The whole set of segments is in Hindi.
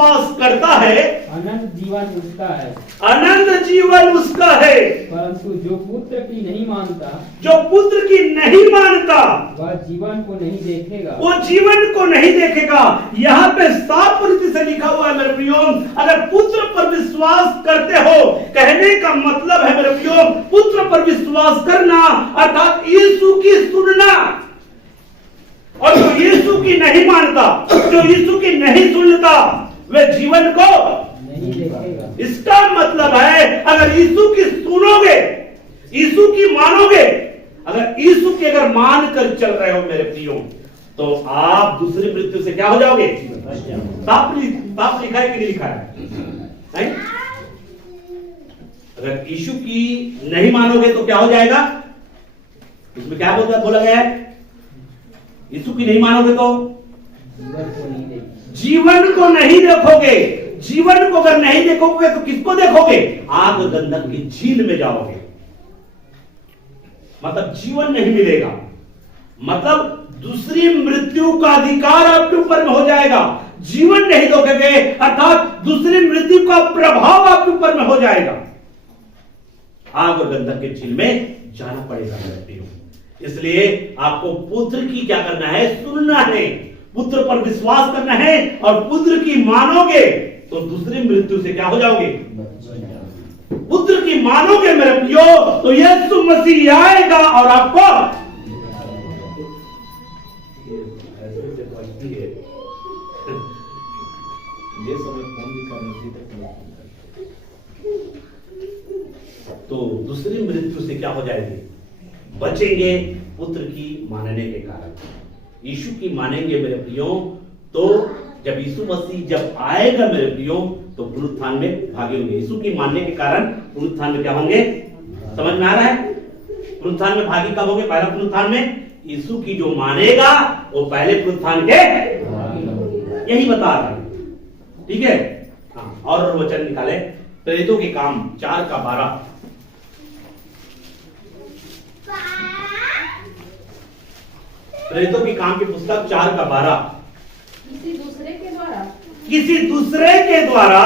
विश्वास करता है अनंत जीवन उसका है, अनंत जीवन उसका है। परंतु जो पुत्र की नहीं मानता, जो पुत्र की नहीं मानता वह जीवन को नहीं देखेगा। वो जीवन को नहीं देखेगा। यहाँ पे साफ रीति से लिखा हुआ है मेरे प्रियो, अगर पुत्र पर विश्वास करते हो, कहने का मतलब है मेरे प्रियो, पुत्र पर विश्वास करना अर्थात यीशु की सुनना। और जो यीशु की नहीं मानता, जो यीशु की नहीं सुनता, वे जीवन को नहीं देखेगा। इसका मतलब है अगर यीशु की सुनोगे, यीशु की मानोगे, अगर यीशु की अगर मान कर चल रहे हो मेरे प्रियो, तो आप दूसरी मृत्यु से क्या हो जाओगे? साफ लिखा है कि नहीं लिखा है? अगर यीशु की नहीं मानोगे तो क्या हो जाएगा? इसमें क्या बोला गया है? यीशु की नहीं मानोगे तो जीवन को नहीं देखोगे। जीवन को अगर नहीं देखोगे तो किसको देखोगे? आग गंधक की झील में जाओगे। मतलब जीवन नहीं मिलेगा, मतलब दूसरी मृत्यु का अधिकार आपके ऊपर में हो जाएगा। जीवन नहीं देखोगे अर्थात दूसरी मृत्यु का प्रभाव आपके ऊपर में हो जाएगा। आग और गंधक के झील में जाना पड़ेगा मेरे प्रियो। इसलिए आपको पुत्र की क्या करना है? सुनना है, पुत्र पर विश्वास करना है। और पुत्र की मानोगे तो दूसरी मृत्यु से क्या हो जाओगे? पुत्र की मानोगे मेरे प्रियो तो यीशु मसीह आएगा और आपको ये समय फोन भी करना। तो दूसरी मृत्यु से क्या हो जाएगी? बचेंगे पुत्र की मानने के कारण। यीशु की मानेंगे मेरे प्रियो तो जब यीशु मसीह जब आएगा मेरे प्रियो तो पुनरुत्थान में भागी होंगे। यीशु की मानने के कारण पुनरुत्थान में क्या होंगे? समझ में आ रहा है? पुनरुत्थान में भागी कब होंगे? पहला पुनरुत्थान में यीशु की जो मानेगा वो पहले पुनरुत्थान के, यही बता रहा है। ठीक है? हाँ, और वचन निकाले प्रेरितों के काम 4:12। प्रेरितों की काम की पुस्तक 4:12। किसी दूसरे के द्वारा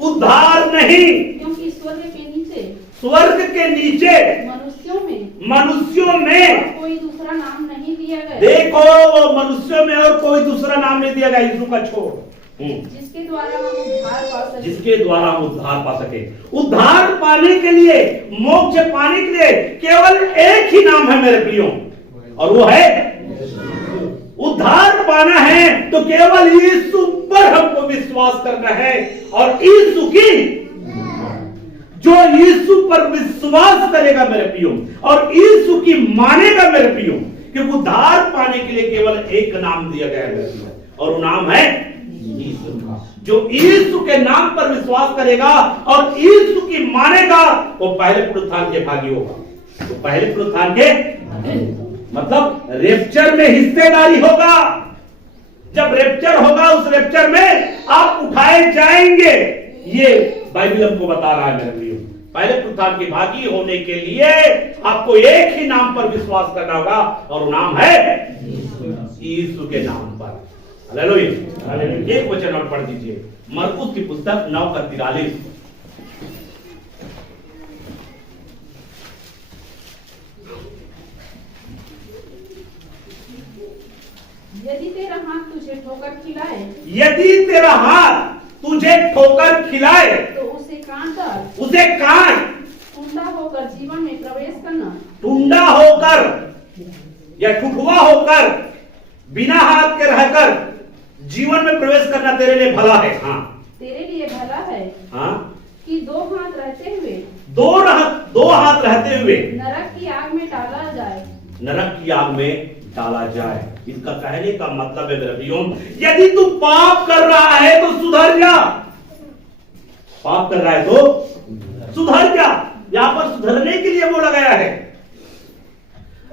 उद्धार नहीं, क्योंकि स्वर्ग के नीचे मनुष्यों में कोई दूसरा नाम नहीं दिया गया। देखो वो मनुष्यों में और कोई दूसरा नाम नहीं दिया गया यीशु का छोड़, जिसके द्वारा हम उद्धार पा सके। जिसके द्वारा हम उद्धार पा सके। उद्धार पाने के लिए, मोक्ष पाने के लिए केवल एक ही नाम है मेरे प्रियो और वो है, उद्धार पाना है तो केवल यीशु पर हमको विश्वास करना है। और यीशु की, जो यीशु पर विश्वास करेगा मेरे प्रियो और यीशु की मानेगा मेरे प्रियो, क्योंकि उद्धार पाने के लिए केवल एक नाम दिया गया है मेरे प्रियो और वो नाम है यीशु का। जो यीशु के नाम पर विश्वास करेगा और यीशु की मानेगा वो पहले पुनरुत्थान के भागी होगा। तो पहले पुनरुत्थान के मतलब रेप्चर में हिस्सेदारी होगा। जब रेप्चर होगा उस रेप्चर में आप उठाए जाएंगे। ये बाइबल हमको बता रहा है मेरे प्रियो। पहले पुनरुत्थान के भागी होने के लिए आपको एक ही नाम पर विश्वास करना होगा और वो नाम है यीशु के नाम पर। हालेलुया। एक वचन और पढ़ दीजिए, मरकुस की पुस्तक 9:43। यदि तेरा हाथ तुझे ठोकर खिलाए, यदि तेरा हाथ तुझे ठोकर खिलाए तो उसे काट कर, उसे काट। टुंडा होकर जीवन में प्रवेश करना, टुंडा होकर या ठुठुआ होकर बिना हाथ के रहकर जीवन में प्रवेश करना तेरे लिए भला है। हाँ, तेरे लिए भला है। हाँ, कि दो हाथ रहते हुए, दो हाथ रहते हुए नरक की आग में डाला जाए, नरक की आग में डाला जाए। इसका कहने का मतलब है मेरे प्रियो, यदि तू पाप कर रहा है तो सुधर जा। पाप कर रहा है तो सुधर जा। यहां पर सुधरने के लिए बोला गया है।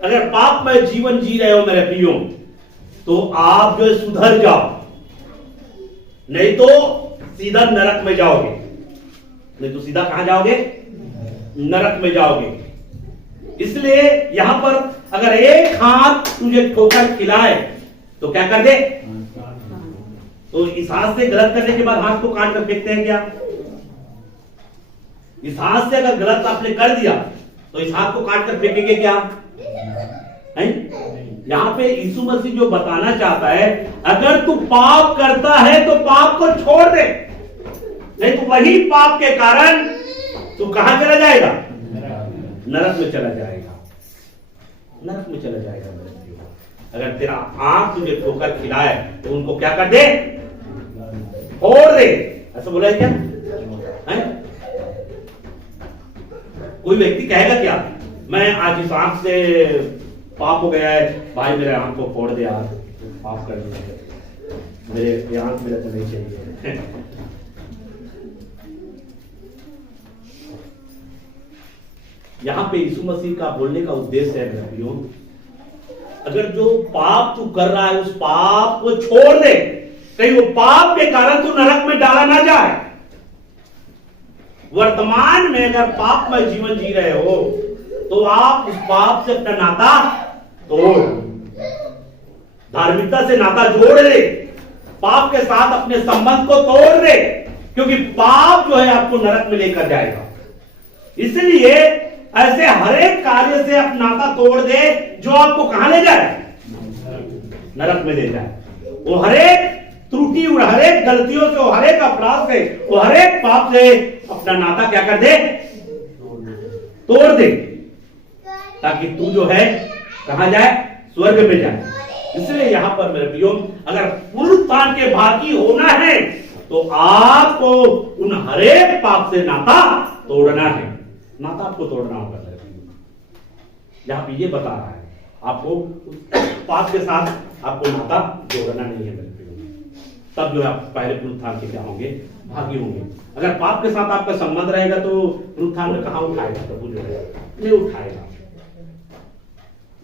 अगर पाप में जीवन जी रहे हो मेरे प्रियो तो आप जो सुधर जाओ, नहीं तो सीधा नरक में जाओगे। नहीं तो सीधा कहां जाओगे? नरक में जाओगे। इसलिए यहां पर अगर एक हाथ तुझे ठोकर खिलाए तो क्या कर दे? तो इस हाथ से गलत करने के बाद हाथ को काट कर फेंकते हैं क्या? इस हाथ से अगर गलत आपने कर दिया तो इस हाथ को काट कर फेंकेंगे क्या? है? यहां पे यीशु मसीह जो बताना चाहता है, अगर तू पाप करता है तो पाप को छोड़ दे, नहीं तो वही पाप के कारण तू कहां चला जाएगा? नरक में चला जाएगा, नरक में चला जाएगा। अगर तेरा आंख तुझे ठोकर खिलाए तो उनको क्या कर दे? फोड़ दे। ऐसा बोला है क्या? है? कोई व्यक्ति कहेगा क्या, मैं आज इस आंख से पाप हो गया है, भाई मेरे आंख को फोड़ दे यार, पाप कर दिया, मेरे आंख मेरा तो नहीं चाहिए। यहां पे यीशु मसीह का बोलने का उद्देश्य है मेरे प्रियो, अगर जो पाप तू कर रहा है उस पाप को छोड़ दे, कहीं वो पाप के कारण तू नरक में डाला ना जाए। वर्तमान में अगर पापमय जीवन जी रहे हो तो आप उस पाप से अपना नाता तोड़, धार्मिकता से नाता जोड़ ले, पाप के साथ अपने संबंध को तोड़ दे, क्योंकि पाप जो है आपको नरक में लेकर जाएगा। इसलिए ऐसे हर एक कार्य से आप नाता तोड़ दे जो आपको कहां ले जाए? नरक में ले जाए। वो हर एक त्रुटि, हर एक गलतियों से, हर एक अपराध से, वो हर एक पाप से अपना नाता क्या कर दे? तोड़ दे, ताकि तू जो है कहां जाए? स्वर्ग में जाए। इसलिए यहां पर मेरे प्रियो, अगर पुनरुत्थान के भागी होना है तो आपको उन हर एक पाप से नाता तोड़ना है, नाता आपको तोड़ना होगा। यहां पे ये बता रहा है आपको पाप के साथ आपको नाता जोड़ना नहीं है मेरे प्रियो, तब जो है आप पहले पुनरुत्थान के क्या होंगे? भागी होंगे। अगर पाप के साथ आपका संबंध रहेगा तो पुनरुत्थान में कहां उठाएगा? प्रभु जो है नहीं उठाएगा,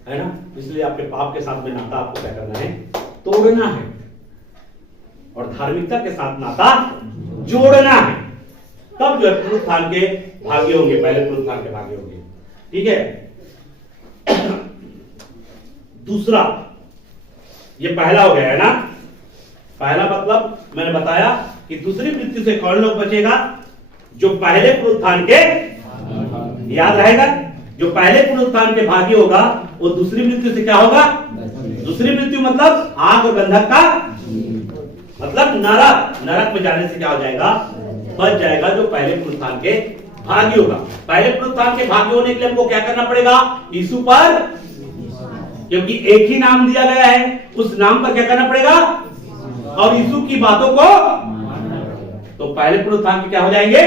है ना? इसलिए आपके पाप के साथ में नाता आपको क्या करना है? तोड़ना है, और धार्मिकता के साथ नाता जोड़ना है, तब जो है पुनरुत्थान के भागी होंगे, पहले पुनरुत्थान के भागी होंगे। ठीक है। दूसरा, ये पहला हो गया है ना? पहला मतलब मैंने बताया कि दूसरी मृत्यु से कौन लोग बचेगा? जो पहले पुनरुत्थान के, याद रहेगा, जो पहले पुनरुत्थान के भागी होगा वो दूसरी मृत्यु से क्या होगा? दूसरी मृत्यु मतलब आग और गंधक का मतलब नरक, नरक में जाने से क्या हो जाएगा? बच जाएगा जो पहले पुनरुत्थान के भागी होगा। पहले पुनरुत्थान के भागी होने के लिए हमको क्या करना पड़ेगा? यीशु पर, क्योंकि एक ही नाम दिया गया है, उस नाम पर क्या करना पड़ेगा? और यीशु की बातों को, तो पहले पुनरुत्थान के क्या हो जाएंगे?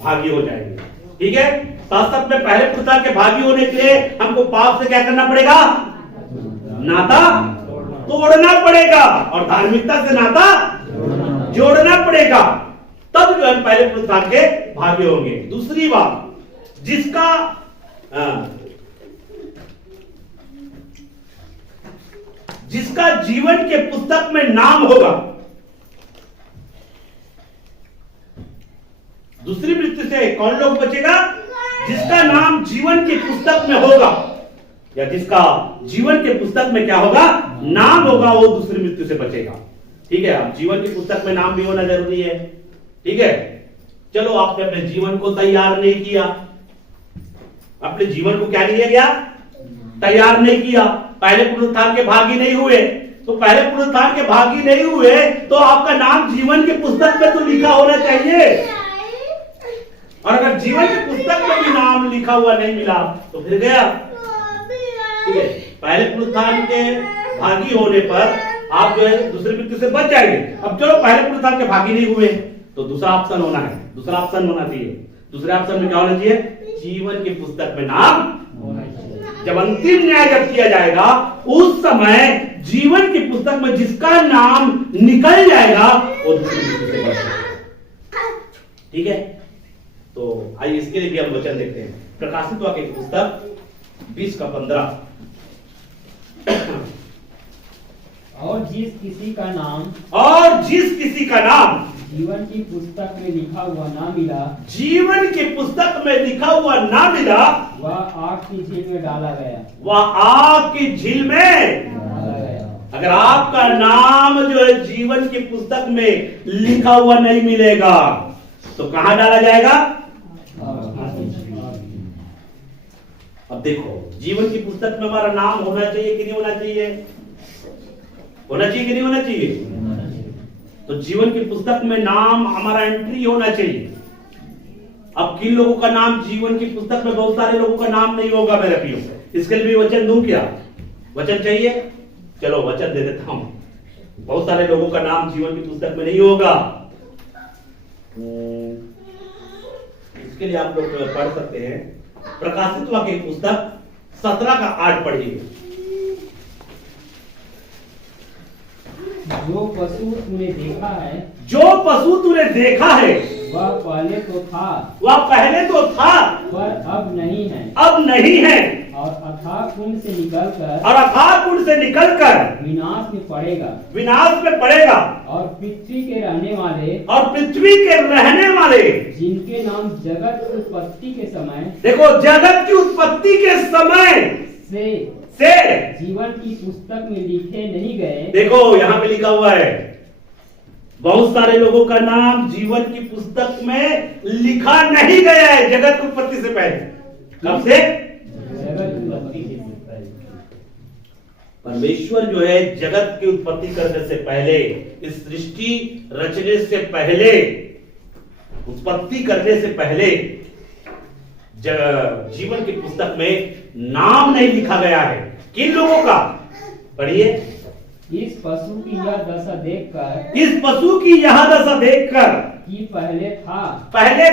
भागी हो जाएंगे। ठीक है। साथ साथ में पहले पुनरुत्थान के भागी होने के लिए हमको पाप से क्या करना पड़ेगा? नाता तोड़ना पड़ेगा, और धार्मिकता से नाता जोड़ना पड़ेगा, तब जो हम पहले पुनरुत्थान के भागी होंगे। दूसरी बात, जिसका जीवन के पुस्तक में नाम होगा, दूसरी मृत्यु से कौन लोग बचेगा? जिसका नाम जीवन के पुस्तक में होगा, या जिसका जीवन के पुस्तक में क्या होगा? नाम होगा, वो दूसरी मृत्यु से बचेगा। ठीक है। अब जीवन की पुस्तक में नाम भी होना जरूरी है। ठीक है। चलो, आपने अपने जीवन को तैयार नहीं किया, अपने जीवन को क्या किया गया? तैयार नहीं किया, पहले पुनरुत्थान के भागी नहीं हुए, तो पहले पुनरुत्थान के भागी नहीं हुए तो आपका नाम जीवन के पुस्तक में तो लिखा होना चाहिए, और अगर जीवन की पुस्तक में भी नाम लिखा हुआ नहीं मिला तो फिर गया। ठीक है। पहले पुनरुत्थान के भागी होने पर आप जो है दूसरी मृत्यु से बच जाएंगे। अब चलो, पहले पुनरुत्थान के भागी नहीं हुए तो दूसरा ऑप्शन होना है, दूसरा ऑप्शन होना चाहिए। दूसरे ऑप्शन में क्या होना चाहिए? जीवन की पुस्तक में नाम होना चाहिए। जब अंतिम न्याय जब किया जाएगा उस समय जीवन की पुस्तक में जिसका नाम निकल जाएगा वो दूसरी मृत्यु से बच जाएगा। ठीक है। तो आइए इसके लिए भी हम वचन देखते हैं। प्रकाशित वाक्य की पुस्तक 20:15। और जिस किसी का नाम जीवन की पुस्तक में लिखा हुआ ना मिला, जीवन की पुस्तक में लिखा हुआ ना मिला, वह आग की झील में डाला गया, वह आग की झील में डाला गया। अगर आपका नाम जो है जीवन की पुस्तक में लिखा हुआ नहीं मिलेगा तो कहां डाला जाएगा? अब देखो, जीवन की पुस्तक में हमारा नाम होना चाहिए कि नहीं होना चाहिए? होना चाहिए कि नहीं होना चाहिए? तो जीवन की पुस्तक में नाम हमारा एंट्री होना चाहिए। अब किन लोगों का नाम जीवन की पुस्तक में, बहुत सारे लोगों का नाम नहीं होगा मेरे प्रियो। इसके लिए भी वचन दूं क्या? वचन चाहिए? चलो वचन दे देता हूं। बहुत सारे लोगों का नाम जीवन की पुस्तक में नहीं होगा। इसके लिए आप लोग पढ़ सकते हैं प्रकाशित वाक्य की पुस्तक 17 का 8 पढ़िए। जो पशु तूने देखा है, जो पशु तूने देखा है वह पहले तो था, वह पहले तो था, पर अब नहीं है, अब नहीं है, और अथाह कुंड से निकलकर, और अथाह कुंड से निकलकर विनाश में पड़ेगा, विनाश में पड़ेगा। और पृथ्वी के रहने वाले, और पृथ्वी के रहने वाले, जिनके नाम जगत की उत्पत्ति के समय, देखो जगत की उत्पत्ति के समय से जीवन की पुस्तक में लिखे नहीं गए। देखो यहां पे लिखा हुआ है, बहुत सारे लोगों का नाम जीवन की पुस्तक में लिखा नहीं गया है जगत की उत्पत्ति से पहले। कब से? जगत की उत्पत्ति से पहले। परमेश्वर जो है जगत की उत्पत्ति करने से पहले, इस सृष्टि रचने से पहले, उत्पत्ति करने से पहले जीवन की पुस्तक में नाम नहीं लिखा गया है। किन लोगों का? पढ़िए। इस पशु की यह दशा देखकर, इस पशु की यह दशा देखकर कि पहले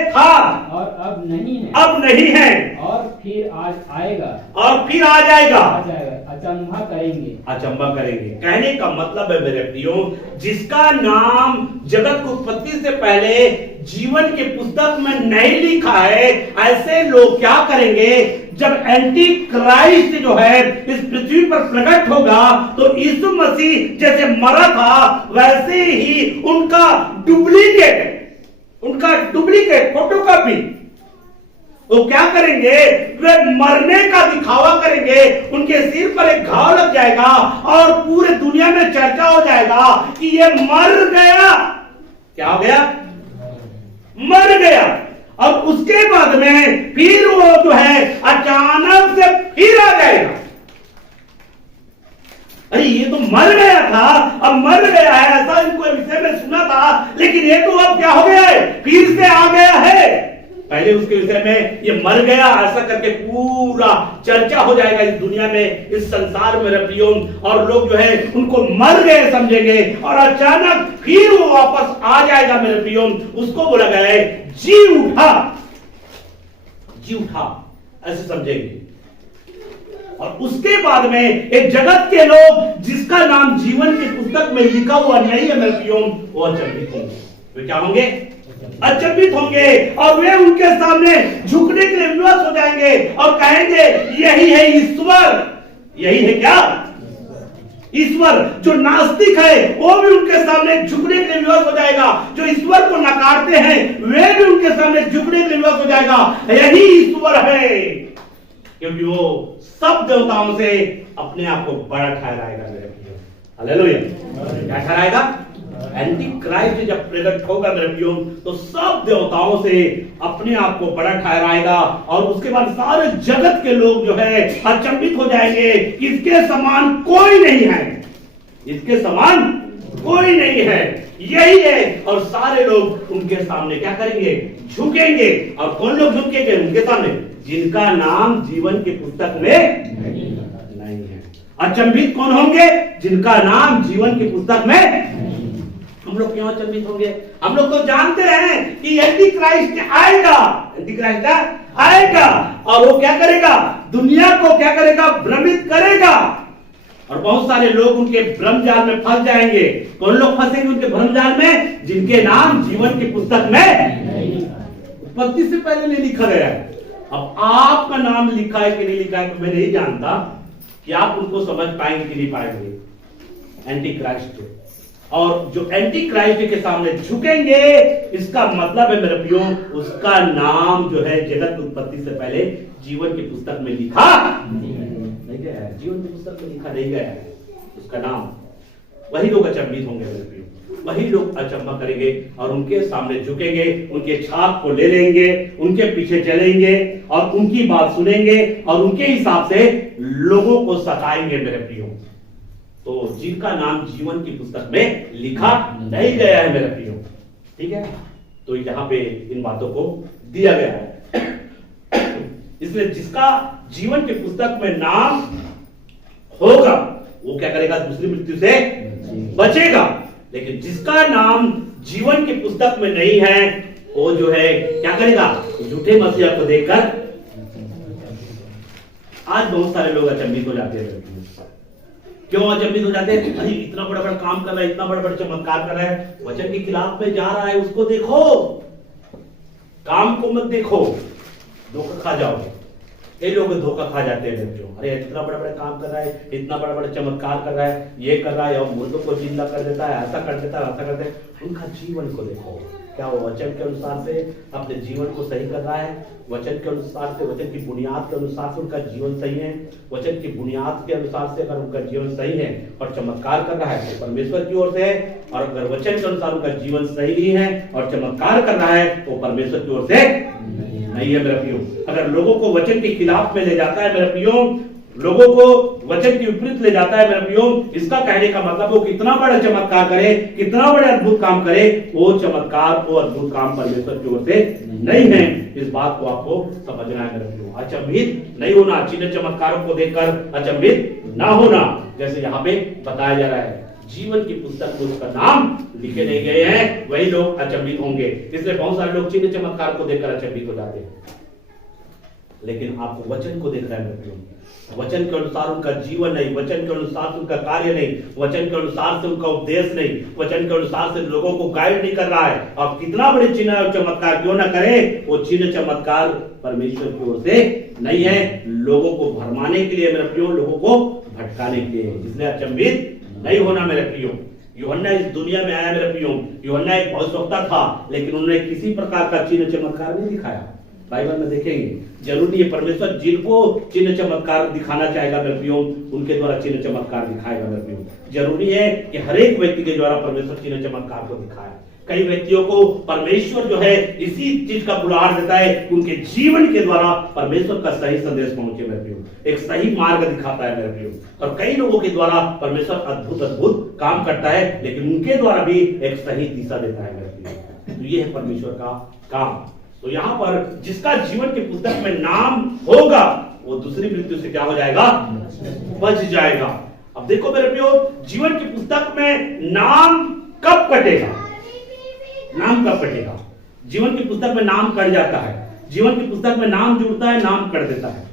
था और अब नहीं है, अब नहीं है, और फिर आज आएगा, और फिर आ जाएगा, अचंभा करेंगे। अचंभा करेंगे। कहने का मतलब है मेरे प्रियो, जिसका नाम जगत की उत्पत्ति से पहले जीवन की पुस्तक में नहीं लिखा है, ऐसे लोग क्या करेंगे? जब एंटी क्राइस्ट जो है इस पृथ्वी पर प्रकट होगा तो यीशु मसीह जैसे मरा था वैसे ही उनका डुप्लीकेट फोटोकॉपी वो क्या करेंगे? वे मरने का दिखावा करेंगे, उनके सिर पर एक घाव लग जाएगा और पूरे दुनिया में चर्चा हो जाएगा कि ये मर गया। क्या हो गया? मर गया। और उसके बाद में फिर वो जो है अचानक से फिर आ जाएगा। अरे ये तो मर गया था, अब मर गया है, ऐसा इनको विषय में सुना था, लेकिन ये तो अब क्या हो गया है? फिर से आ गया है। पहले उसके विषय में ये मर गया ऐसा करके पूरा चर्चा हो जाएगा इस दुनिया में, इस संसार में मेरे प्रियो, और लोग जो है उनको मर गए समझेंगे और अचानक फिर वो वापस आ जाएगा मेरे प्रियो। उसको बोला गया है जी उठा, जी उठा ऐसे समझेंगे। और उसके बाद में एक जगत के लोग जिसका नाम जीवन की पुस्तक में लिखा हुआ नहीं है मेरे प्रियो, वो अचंभित होंगे। वे क्या होंगे? अचंभित होंगे, और वे उनके सामने झुकने के लिए विवश हो जाएंगे और कहेंगे यही है ईश्वर। यही है क्या? ईश्वर। जो नास्तिक है वो भी उनके सामने झुकने के लिए विवश हो जाएगा, जो ईश्वर को नकारते हैं वे भी उनके सामने झुकने के लिए विवश हो जाएगा। यही ईश्वर है, क्योंकि वो सब देवताओं से अपने आप को बड़ा ठहराएगा मेरे प्रियो। हालेलुया। क्या ठहराएगा? एंटी क्राइस्ट जब प्रकट होगा मेरे प्रियो तो सब देवताओं से अपने आप को बड़ा ठहराएगा, और उसके बाद सारे जगत के लोग जो है अचंभित हो जाएंगे। इसके समान कोई नहीं है, इसके समान कोई नहीं है, यही है। और सारे लोग उनके सामने क्या करेंगे? झुकेंगे। और कौन लोग झुकेंगे उनके सामने? जिनका नाम जीवन की पुस्तक में नहीं है। अचंभित कौन होंगे? जिनका नाम जीवन की पुस्तक में। हम लोग क्यों अचंभित होंगे? हम लोग तो जानते हैं कि एंटी क्राइस्ट आएगा, एंटी क्राइस्ट आएगा, और वो क्या करेगा? दुनिया को क्या करेगा? भ्रमित करेगा। और बहुत सारे लोग उनके भ्रम जाल में फंस जाएंगे। कौन लोग फंसेंगे उनके भ्रम जाल में? जिनके नाम जीवन की पुस्तक में उत्पत्ति से पहले नहीं लिखा गया है। अब आपका नाम लिखा है कि नहीं लिखा है तो मैं नहीं जानता कि आप उनको समझ पाएंगे कि नहीं पाएंगे। एंटी क्राइस्ट, और जो एंटी क्राइस्ट के सामने झुकेंगे, इसका मतलब है मेरे प्रियो उसका नाम जो है जगत की उत्पत्ति से पहले जीवन की पुस्तक में लिखा नहीं गया है। जीवन की पुस्तक में लिखा नहीं गया है उसका नाम। वही लोग अचंभित होंगे मेरे प्रियो, वही लोग अचंभा करेंगे और उनके सामने झुकेंगे, उनके छाप को ले लेंगे, उनके पीछे चलेंगे और उनकी बात सुनेंगे और उनके हिसाब से लोगों को सताएंगे मेरे प्रियो। तो जिनका नाम जीवन की पुस्तक में लिखा नहीं गया है मेरे प्रियो, ठीक है, तो यहाँ पे इन बातों को दिया गया है। इसलिए जिसका जीवन की पुस्तक में नाम होगा वो क्या करेगा, दूसरी मृत्यु से बचेगा। लेकिन जिसका नाम जीवन की पुस्तक में नहीं है वो जो है क्या करेगा, झूठे मसीहा को देखकर। आज बहुत सारे लोग अचंभित हो जाते हैं। क्यों अचंभित हो जाते हैं? अरे इतना बड़ा बड़ा काम कर रहा है, इतना बड़ा बड़ा चमत्कार कर रहा है, वचन के खिलाफ में जा रहा है, उसको देखो, काम को मत देखो, धोखा खा जाओगे। ये लोग धोखा खा जाते हैं बच्चों। अरे इतना बड़ा बड़ा काम कर रहा है, इतना बड़ा बड़ा चमत्कार कर रहा है, ये कर रहा है और मुर्दों को जिंदा कर देता है, ऐसा कर देता है, ऐसा करते हैं। उनका जीवन को देखो, क्या वो वचन के अनुसार से अपने जीवन को सही कर रहा है? वचन के अनुसार से, वचन की बुनियाद के अनुसार से उनका जीवन सही है? वचन की बुनियाद के अनुसार से अगर उनका जीवन सही है और चमत्कार कर रहा है तो परमेश्वर की ओर से है, और अगर वचन के अनुसार उनका जीवन सही नहीं है और चमत्कार कर रहा है तो परमेश्वर की ओर से नहीं है मेरे प्रियो। अगर लोगों को वचन के खिलाफ में ले जाता है मेरे प्रियो, लोगों को वचन के विपरीत ले जाता है मेरे प्रियो, इसका कहने का मतलब वो कितना बड़ा चमत्कार करे, कितना बड़ा अद्भुत काम करे, वो चमत्कार, वो अद्भुत काम परमेश्वर की ओर से नहीं है। इस बात को आपको समझना है मेरे प्रियो। अचंभित नहीं होना, चिन्ह चमत्कारों को देखकर अचंभित ना होना। जैसे यहाँ पे बताया जा रहा है, जीवन की पुस्तक में उसका नाम लिखे नहीं गए हैं, वही लोग अचंभित होंगे। इसलिए बहुत सारे लोग चिन्ह चमत्कार को देखकर अचंभित हो जाते हैं। लेकिन आपको वचन को देखना है मेरे प्रियो। वचन के अनुसार उनका जीवन नहीं, वचन के अनुसार से उनका कार्य नहीं, वचन के अनुसार से उनका उपदेश नहीं, वचन के अनुसार से लोगों को गाइड नहीं कर रहा है। अब कितना बड़े चिन्ह और चमत्कार क्यों ना करे, वो चिन्ह चमत्कार परमेश्वर की ओर से नहीं है, लोगों को भरमाने के लिए मेरे प्रियो, लोगों को भटकाने के लिए। इसलिए अचंभित नहीं होना मेरे प्रियो। यूहन्ना इस दुनिया में आया मेरे प्रियो, यूहन्ना एक भविष्यवक्ता था, लेकिन उन्होंने किसी प्रकार का चिन्ह चमत्कार नहीं दिखाया। बाइबल में देखेंगे, जरूरी है परमेश्वर जिनको चिन्ह चमत्कार दिखाना चाहेगा मेरे प्रियो, उनके द्वारा चिन्ह चमत्कार दिखाएगा मेरे प्रियो। जरूरी है कि हर एक व्यक्ति के द्वारा परमेश्वर चिन्ह चमत्कार को दिखाए। कई व्यक्तियों को परमेश्वर जो है इसी चीज का बुलाहट देता है, उनके जीवन के द्वारा परमेश्वर का सही संदेश पहुंचे मेरे प्रियो, एक सही मार्ग दिखाता है मेरे प्रियो। और कई लोगों के द्वारा परमेश्वर अद्भुत अद्भुत काम करता है, लेकिन उनके द्वारा भी एक सही दिशा देता है मेरे प्रियो। तो ये है परमेश्वर का काम। तो यहाँ पर जिसका जीवन की पुस्तक में नाम होगा वो दूसरी मृत्यु से क्या हो जाएगा, बच जाएगा। अब देखो मेरे प्रियो, जीवन की पुस्तक में नाम कब कटेगा, नाम कब कटेगा? जीवन की पुस्तक में नाम कट जाता है, जीवन की पुस्तक में नाम जुड़ता है, नाम कट देता है।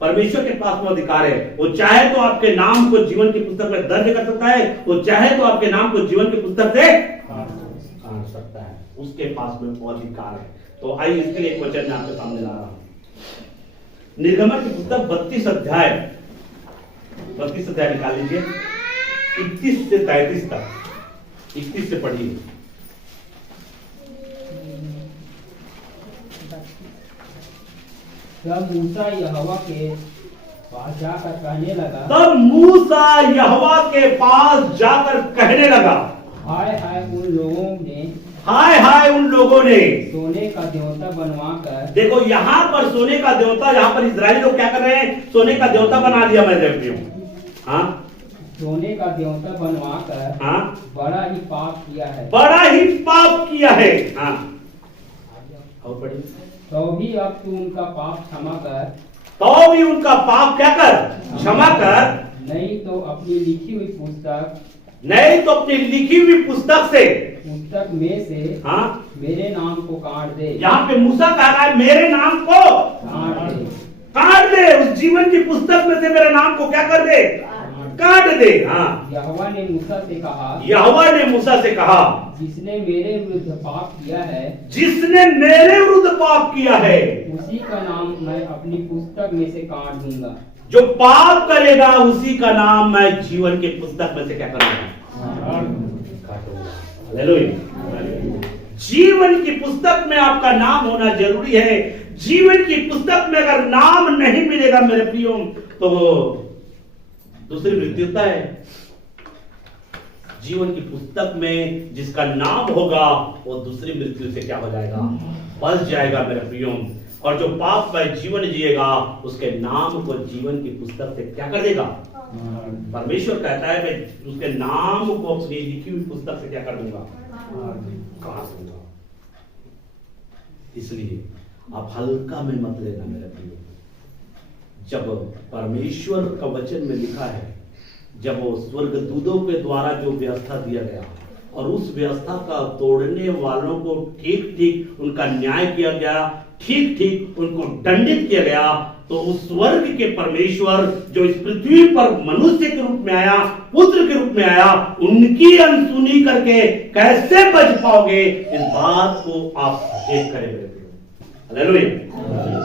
परमेश्वर के पास वो अधिकार है, वो चाहे तो आपके नाम को जीवन की पुस्तक में दर्ज कर सकता है, वो चाहे तो आपके नाम को जीवन की पुस्तक से काट सकता है, उसके पास में वो अधिकार है। तो आइए इसके लिए एक वचन मैं आपके सामने ला रहा हूं। निर्गमन की पुस्तक 32 अध्याय निकाल लीजिए, 31 से 33 तक। 31 से पढ़िए। जब मूसा यहोवा के पास जाकर कहने लगा, तब मूसा यहोवा के पास जाकर कहने लगा, हाय हाय उन लोगों ने, हाय हाय उन लोगों ने सोने का देवता बनवाकर। देखो यहाँ पर सोने का देवता, यहाँ पर इजरायली लोग क्या कर रहे हैं, सोने का देवता बना दिया मेरे प्रियो। हाँ, सोने का देवता बनवाकर, हाँ, बड़ा ही पाप किया है, बड़ा ही पाप किया है। हाँ, और पढ़िए। तो भी अब तू उनका पाप क्षमा कर, तो भी उनका पाप क्या कर, क्षमा कर, नहीं तो अपनी लिखी हुई पुस्तक, नहीं तो अपनी लिखी हुई पुस्तक से, पुस्तक में से, हाँ, मेरे नाम को काट दे। यहाँ पे मूसा कह रहा है मेरे नाम को काट दे, काट दे, उस जीवन की पुस्तक में से मेरे नाम को क्या कर दे, काट दे। हाँ, यहोवा ने मूसा से कहा, यहोवा ने मूसा से कहा, जिसने मेरे विरुद्ध पाप किया है, जिसने मेरे विरुद्ध पाप किया है, उसी का नाम मैं अपनी पुस्तक में से काट दूंगा। जो पाप करेगा उसी का नाम मैं जीवन की पुस्तक में से क्या करूंगा, काटूंगा। हालेलुया। जीवन की पुस्तक में आपका नाम होना जरूरी है। जीवन की पुस्तक में अगर नाम नहीं मिलेगा मेरे प्रियो तो दूसरी मृत्युता है। जीवन की पुस्तक में जिसका नाम होगा वो दूसरी मृत्यु से क्या हो जाएगा, बच जाएगा मेरे प्रियो। और जो पाप में जीवन जिएगा उसके नाम को जीवन की पुस्तक से क्या कर देगा, परमेश्वर कहता है मैं उसके नाम को अपनी लिखी हुई पुस्तक से क्या कर दूंगा, काट दूंगा। इसलिए आप हल्का में मत लेना मेरे प्रियो। जब परमेश्वर का वचन में लिखा है, जब वो स्वर्गदूतों के द्वारा जो व्यवस्था दिया गया और उस व्यवस्था का तोड़ने वालों को ठीक ठीक उनका न्याय किया गया, ठीक ठीक उनको दंडित किया गया, तो उस स्वर्ग के परमेश्वर जो इस पृथ्वी पर मनुष्य के रूप में आया, पुत्र के रूप में आया, उनकी अनसुनी करके कैसे बच पाओगे, इस बात को आप देख करें। हालेलुया।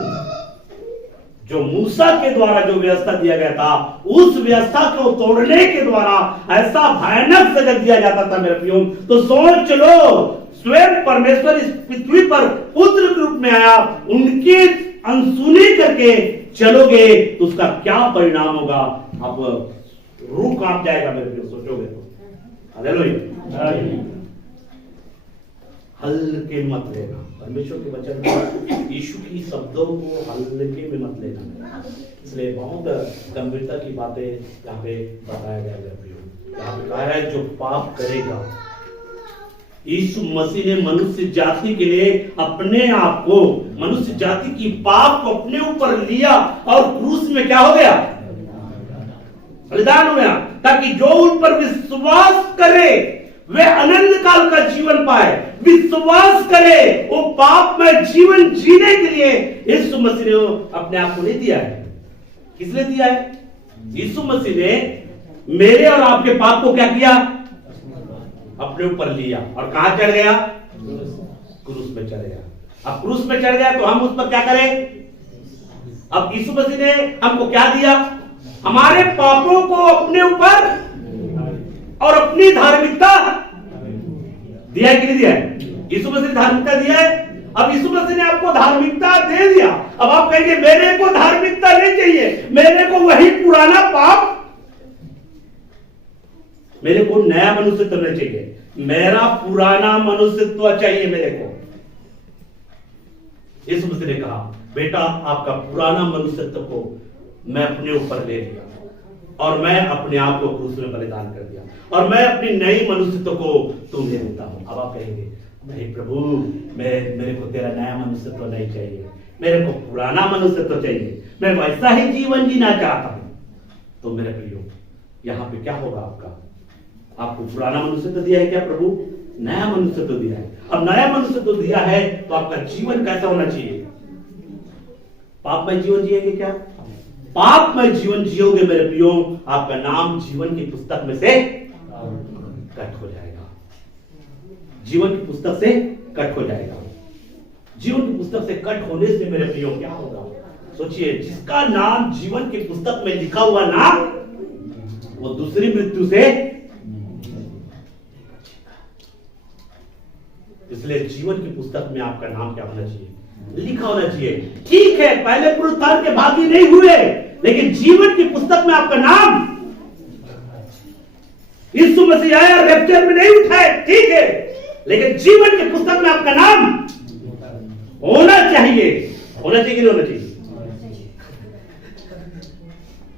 जो मूसा के द्वारा जो व्यवस्था दिया गया था, उस व्यवस्था को तोड़ने के द्वारा ऐसा भयानक सजा दिया जाता था मेरे प्रियो। तो सोच लो, स्वयं परमेश्वर इस पृथ्वी पर पुत्र के रूप में आया, उनकी अनसुनी करके चलोगे तो उसका क्या परिणाम होगा, अब रूह कांप जाएगा मेरे प्रियो, सोचोगे तो। हालेलुया। हल्के मत लेना परमेश्वर के वचन में, यीशु की शब्दों को हल्के में मत लेना। इसलिए बहुत गंभीरता की बातें यहाँ पे बताया गया है। यहाँ पे कहा है जो पाप करेगा, यीशु मसीह ने मनुष्य जाति के लिए अपने आप को, मनुष्य जाति की पाप को अपने ऊपर लिया और क्रूस में क्या हो गया, बलिदान हो गया, ताकि जो उन पर विश्वास करे वे अनंत काल का जीवन पाए। विश्वास करे, वो पाप में जीवन जीने के लिए यीशु मसीह ने अपने आप को नहीं दिया है। किस लिए दिया है? यीशु मसीह ने मेरे और आपके पाप को क्या किया, अपने ऊपर लिया और कहां चढ़ गया, क्रूस में चढ़ गया। अब क्रूस में चढ़ गया तो हम उस पर क्या करें? अब यीशु मसीह ने हमको क्या दिया, हमारे पापों को अपने ऊपर और अपनी धार्मिकता दिया है कि नहीं दिया है? यीशु मसीह ने धार्मिकता दिया है। अब यीशु मसीह ने आपको धार्मिकता दे दिया। अब आप कहेंगे मेरे को धार्मिकता नहीं चाहिए, मेरे को वही पुराना पाप, मेरे को नया मनुष्यत्व नहीं चाहिए, मेरा पुराना मनुष्यत्व चाहिए मेरे को। यीशु मसीह ने कहा बेटा आपका पुराना मनुष्यत्व को मैं अपने ऊपर ले लिया और मैं अपने आप को क्रूस में बलिदान कर दिया और मैं अपनी नई मनुष्यत्व को तुम्हें देता हूं। अब आप कहेंगे नहीं प्रभु, मेरे को तेरा नया मनुष्यत्व नहीं चाहिए, मेरे को पुराना मनुष्यत्व चाहिए, मैं वैसा ही जीवन जीना चाहता हूं। तो मेरे प्रियो, यहां पे क्या होगा आपका, आपको पुराना मनुष्यत्व दिया है क्या प्रभु? नया मनुष्यत्व दिया है। अब नया मनुष्यत्व दिया है तो आपका जीवन कैसा होना चाहिए? पापमय जीवन जिएंगे क्या? पापमय जीवन जियोगे मेरे प्रियो, आपका नाम जीवन की पुस्तक में से कट हो जाएगा। जीवन की पुस्तक से कट हो जाएगा। जीवन की पुस्तक से कट होने से मेरे प्रियो क्या होगा? सोचिए, जिसका नाम जीवन की पुस्तक में लिखा हुआ ना, वो दूसरी मृत्यु से, इसलिए जीवन की पुस्तक में आपका नाम क्या होना चाहिए? लिखा होना चाहिए। ठीक है, पहले पुनरुत्थान के भागी नहीं हुए, लेकिन जीवन की पुस्तक में आपका नाम, यीशु मसीह आया रैप्चर में नहीं उठाए, ठीक है, लेकिन जीवन की पुस्तक में आपका नाम होना चाहिए। होना चाहिए कि नहीं होना चाहिए?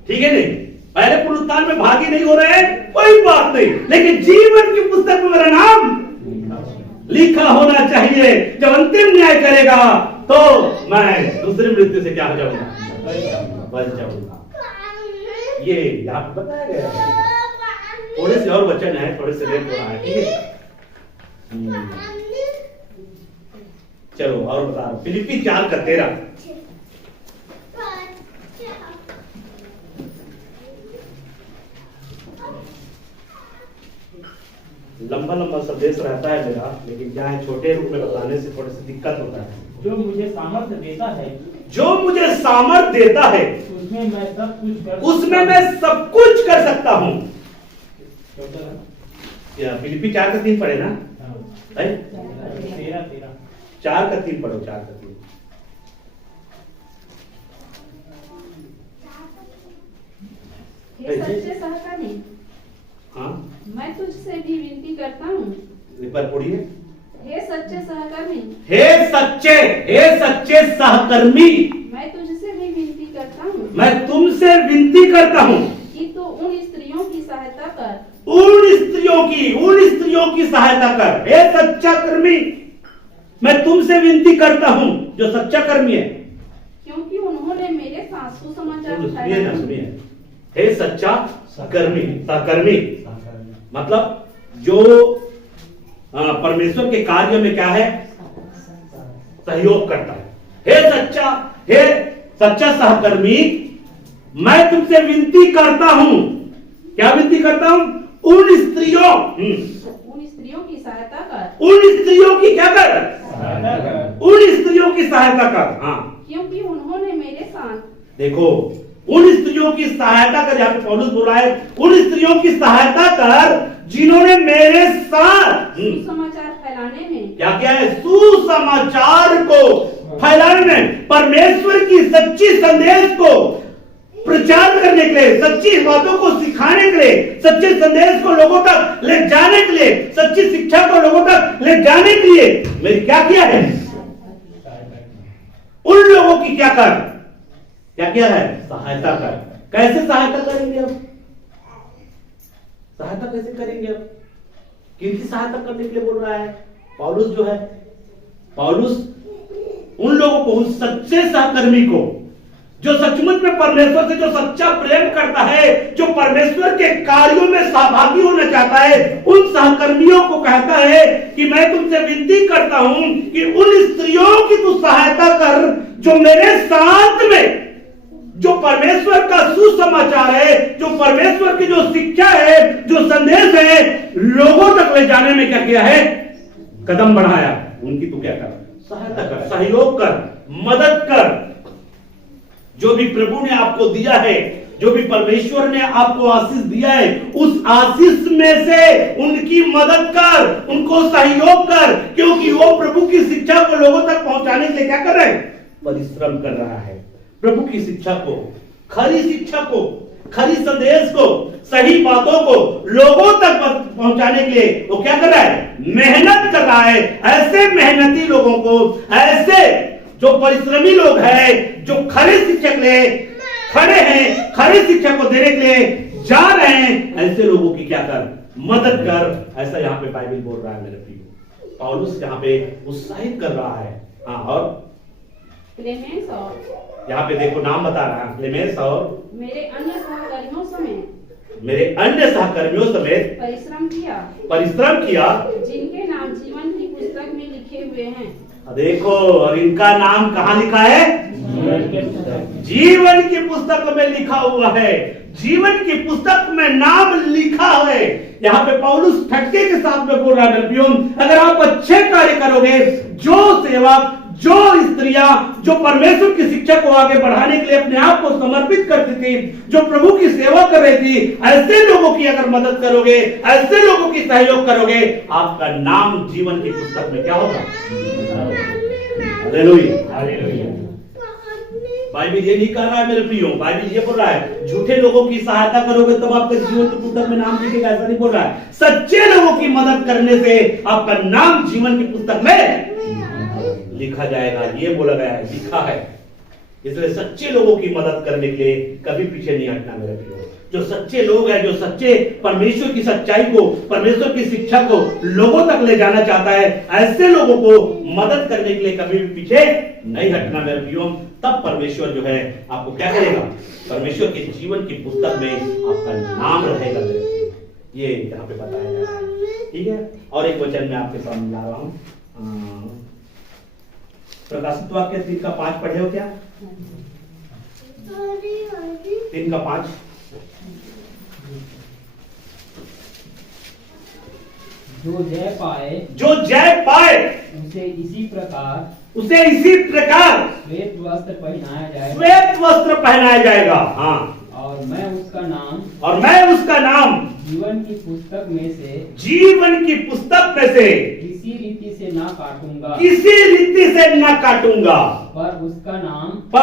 ठीक है, नहीं पहले पुनरुत्थान में भागी नहीं हो रहे हैं, कोई बात नहीं, लेकिन जीवन की पुस्तक में मेरा नाम लिखा होना चाहिए। जब अंतिम न्याय करेगा तो मैं दूसरी मृत्यु से क्या हो जाऊंगा? बच जाऊंगा। ये यहां पे बताया गया है। थोड़े से और वचन है, थोड़े से लेट हो रहा है, ठीक है। चलो और बता रहा हूं, फिलिप्पी 4:13। लंबा लंबा संदेश रहता है मेरा, लेकिन क्या है, छोटे रूप में बताने से थोड़ी सी दिक्कत होता है। जो मुझे सामर्थ्य देता है, जो मुझे सामर्थ्य देता है, उसमें मैं सब कुछ कर सकता हूँ। फिलिप्पी 4:3 पढ़े ना? 4:3 पढ़ो, 4:3। हे सच्चे सहकारी, हाँ, मैं तुझसे भी विनती करता हूँ, एक बार पढ़िए। हे सच्चे सहकर्मी, हे सच्चे सहकर्मी, मैं तुझसे भी विनती करता हूँ मैं तुमसे विनती करता हूँ कि तू उन स्त्रियों की सहायता कर, उन स्त्रियों की सहायता कर। हे सच्चा कर्मी, मैं तुमसे विनती करता हूँ, जो सच्चा कर्मी है, क्योंकि उन्होंने मेरे साथ सुसमाचार सुनिए ना, सुनिए। हे सच्चा कर्मी, सहकर्मी मतलब जो परमेश्वर के कार्य में क्या है, सहयोग करता है। हे सच्चा सहकर्मी, मैं तुमसे विनती करता हूं। क्या विनती करता हूं? उन स्त्रियों की सहायता कर, उन स्त्रियों की क्या कर? उन स्त्रियों की सहायता कर। हाँ, क्योंकि उन्होंने मेरे साथ, देखो, उन स्त्रियों की सहायता कर। यहाँ पे पौलुस बोल रहा है उन स्त्रियों की सहायता कर जिन्होंने मेरे साथ सुसमाचार फैलाने में, क्या क्या है? सुसमाचार को फैलाने में, परमेश्वर की सच्ची संदेश को प्रचार करने के लिए, सच्ची बातों को सिखाने के लिए, सच्चे संदेश को लोगों तक ले जाने के लिए, सच्ची शिक्षा को लोगों तक ले जाने के लिए मेरी क्या किया है? उन लोगों की क्या कर? क्या किया है? सहायता कर। कैसे सहायता करेंगे अब? सहायता कैसे करेंगे अब? किनकी सहायता करने के लिए बोल रहा है पौलुस? जो है पौलुस उन लोगों को, उन सच्चे सहकर्मी को, जो सचमुच में परमेश्वर से जो सच्चा प्रेम करता है, जो परमेश्वर के कार्यों में सहभागी होना चाहता है, उन सहकर्मियों को कहता है कि मैं तुमसे विनती करता हूं कि उन स्त्रियों की तू सहायता कर जो मेरे साथ में, जो परमेश्वर का सुसमाचार है, जो परमेश्वर की जो शिक्षा है, जो संदेश है, लोगों तक ले जाने में क्या किया है? कदम बढ़ाया। उनकी तू क्या कर? सहायता कर, सहयोग कर, मदद कर। जो भी प्रभु ने आपको दिया है, जो भी परमेश्वर ने आपको आशीष दिया है, उस आशीष में से उनकी मदद कर, उनको सहयोग कर, क्योंकि वो प्रभु की शिक्षा को लोगों तक पहुंचाने के लिए क्या कर रहे हैं? परिश्रम कर रहा है। प्रभु की शिक्षा को, खरी शिक्षा को, खरी संदेश को, सही बातों को लोगों तक पहुंचाने के लिए वो क्या कर रहा है? मेहनत कर रहा है। ऐसे मेहनती लोगों को, ऐसे जो परिश्रमी लोग हैं, जो खरी शिक्षा के लिए खड़े हैं, खरी शिक्षा को देने के लिए जा रहे हैं, ऐसे लोगों की क्या कर? मदद कर। ऐसा यहाँ पे बाइबल बोल रहा है मेरे प्रियो। पौलुस यहाँ पे उत्साहित कर रहा है। हाँ, और क्लेमेंस और यहाँ पे देखो नाम बता रहा है, क्लेमेंस और मेरे अन्य सहकर्मियों समेत परिश्रम किया जिनके नाम जीवन की पुस्तक में लिखे हुए हैं। देखो, और इनका नाम कहाँ लिखा है? जीवन की पुस्तक में लिखा हुआ है। जीवन की पुस्तक में नाम लिखा है। यहाँ पे पौलुस ठट्टे के साथ में बोल रहा है, अगर आप अच्छे कार्य करोगे, जो सेवक, जो स्त्रियां, जो परमेश्वर की शिक्षा को आगे बढ़ाने के लिए अपने आप को समर्पित करती थी, जो प्रभु की सेवा कर रही थी, ऐसे लोगों की अगर मदद करोगे, ऐसे लोगों की सहयोग करोगे, आपका नाम जीवन की पुस्तक में क्या होगा? Hallelujah, hallelujah. बाइबल ये नहीं कह रहा है मेरे प्रियो, बाइबल ये बोल रहा है झूठे लोगों की सहायता करोगे तब आपके जीवन की पुस्तक में नाम लिखेगा, ऐसा नहीं बोल रहा है। सच्चे लोगों की मदद करने से आपका नाम जीवन की पुस्तक में लिखा जाएगा। ये बोला गया है, लिखा है। इसलिए सच्चे लोगों की मदद करने के लिए कभी पीछे नहीं हटना मेरे प्रियो। जो सच्चे लोग हैं, जो सच्चे परमेश्वर की सच्चाई को, परमेश्वर की शिक्षा को लोगों तक ले जाना चाहता है, ऐसे लोगों को मदद करने के लिए कभी भी पीछे नहीं हटना मेरे प्रियो। तब परमेश्वर जो है आपको क्या करेगा? परमेश्वर के जीवन की पुस्तक में आपका नाम रहेगा मेरे प्रियो। ये यहाँ पे बताया जा रहा है, ठीक है। और एक वचन मैं आपके सामने ला रहा हूँ, प्रकाशित वाक्य 3:5 पढ़े हो क्या? 3:5। जो जय पाए उसे इसी प्रकार श्वेत वस्त्र पहनाया जाएगा। हाँ, और मैं उसका नाम जीवन की पुस्तक में से किसी रीति से ना काटूंगा, पर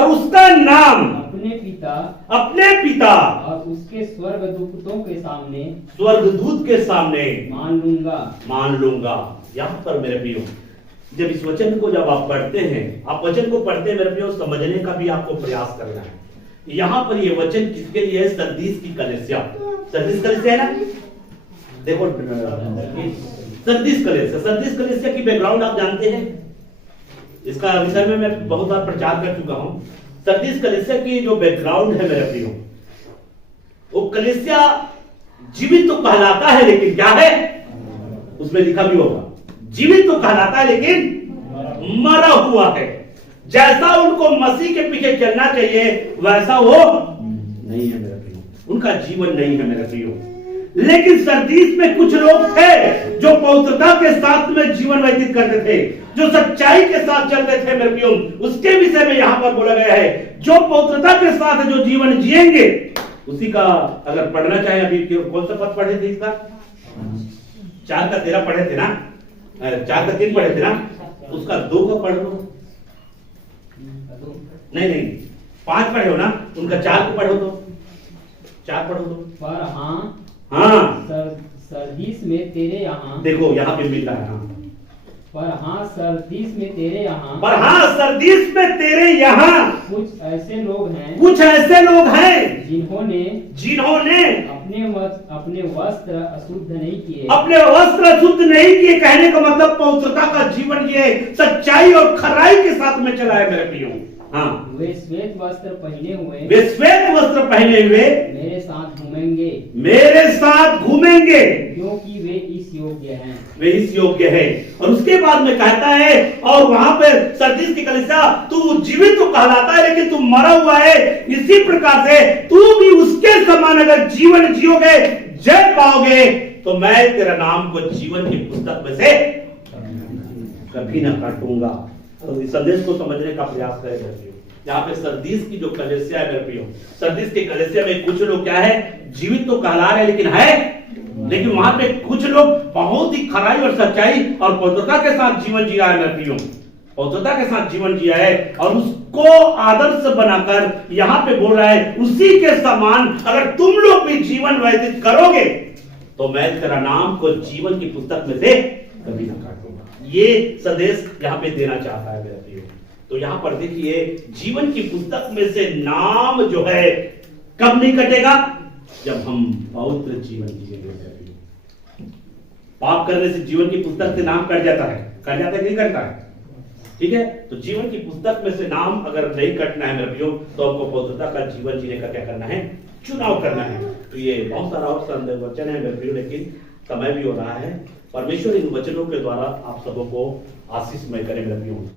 उसका नाम अपने पिता और उसके स्वर्गदूतों के सामने स्वर्गदूत के सामने मान लूंगा। यहाँ पर मेरे प्रियो, जब इस वचन को जब आप पढ़ते हैं, आप वचन को पढ़ते हैं मेरे प्रियो, समझने का भी आपको प्रयास करना है। यहाँ पर ये वचन किसके लिए है? सरदीस की कलीसिया। सरदीस कलीसिया है ना, देखो सरदीस कलीसिया की बैकग्राउंड आप जानते हैं, इसका विषय में मैं बहुत बार प्रचार कर चुका हूं। सरदीस कलीसिया की जो बैकग्राउंड है मेरे प्रियो, वो कलीसिया जीवित तो कहलाता है लेकिन क्या है, उसमें लिखा भी होगा जीवित तो कहलाता है लेकिन मरा हुआ है। जैसा उनको मसीह के पीछे चलना चाहिए वैसा वो नहीं है मेरे प्रियो, उनका जीवन नहीं है मेरे प्रियो। लेकिन सरदीस में कुछ लोग थे जो पवित्रता के साथ में जीवन व्यतीत करते थे, जो सच्चाई के साथ चलते थे मेरे प्रियो। उसके विषय में यहाँ पर बोला गया है, जो पवित्रता के साथ जो जीवन जिएंगे उसी का अगर पढ़ना चाहे, अभी कौन सा पद पढ़े थे इसका? 4 का 13 पढ़े थे ना, 4 का 3 पढ़े थे ना, उसका 2 का पढ़ लो। नहीं 5 पढ़े हो ना, उनका 4 को पढ़ो तो 4 पढ़ो तो। पर हाँ सरदीस में तेरे यहाँ, देखो यहाँ पे मिल रहा है। पर सरदीस में तेरे यहाँ, सरदीस में तेरे यहाँ कुछ ऐसे लोग हैं जिन्होंने अपने वस्त्र अशुद्ध नहीं किए। कहने का मतलब पवित्रता का जीवन ये सच्चाई और खराई के साथ में चला है मेरे प्रियो। हाँ, वे श्वेत वस्त्र पहने हुए मेरे साथ घूमेंगे क्योंकि वे इस योग्य हैं। और उसके बाद में कहता है, और वहां पे सरदीस की कलीसिया, तू जीवित तो कहलाता है लेकिन तू मरा हुआ है। इसी प्रकार से तू भी उसके समान अगर जीवन जियोगे, जय पाओगे, तो मैं तेरा नाम को जीवन की पुस्तक में से कभी ना काटूंगा। तो इस संदेश को समझने का प्रयास करें। यहाँ पे सरदीस की जो कलीसिया है मेरे प्रियो, सरदीस की कलीसिया में कुछ लोग क्या है, जीवित तो कहला रहे लेकिन वहां पे कुछ लोग बहुत ही खराई और सच्चाई और पवित्रता के साथ जीवन जिया है मेरे प्रियो, पवित्रता के साथ जीवन जिया है। और उसको आदर्श बनाकर यहाँ पे बोल रहा है, उसी के समान अगर तुम लोग भी जीवन व्यतीत करोगे तो मैं तेरा नाम को जीवन की पुस्तक में से कभी ना काटूंगा। ये संदेश यहाँ पे देना चाहता है मेरे प्रियो। तो यहाँ पर देखिए, जीवन की पुस्तक में से नाम जो है कब नहीं कटेगा, जब हम पवित्र जीवन जिएंगे। पाप करने से जीवन की पुस्तक से नाम कट जाता है कि नहीं कटता है? ठीक है, तो जीवन की पुस्तक में से नाम अगर नहीं कटना है मेरे प्रियो, तो हमको पवित्रता का जीवन जीने का क्या करना है, चुनाव करना है। तो ये बहुत सारा और वचन है मेरे प्रियो, लेकिन समय भी हो रहा है। परमेश्वर इन वचनों के द्वारा आप सबों को आशीषमय करे मेरे प्रियो।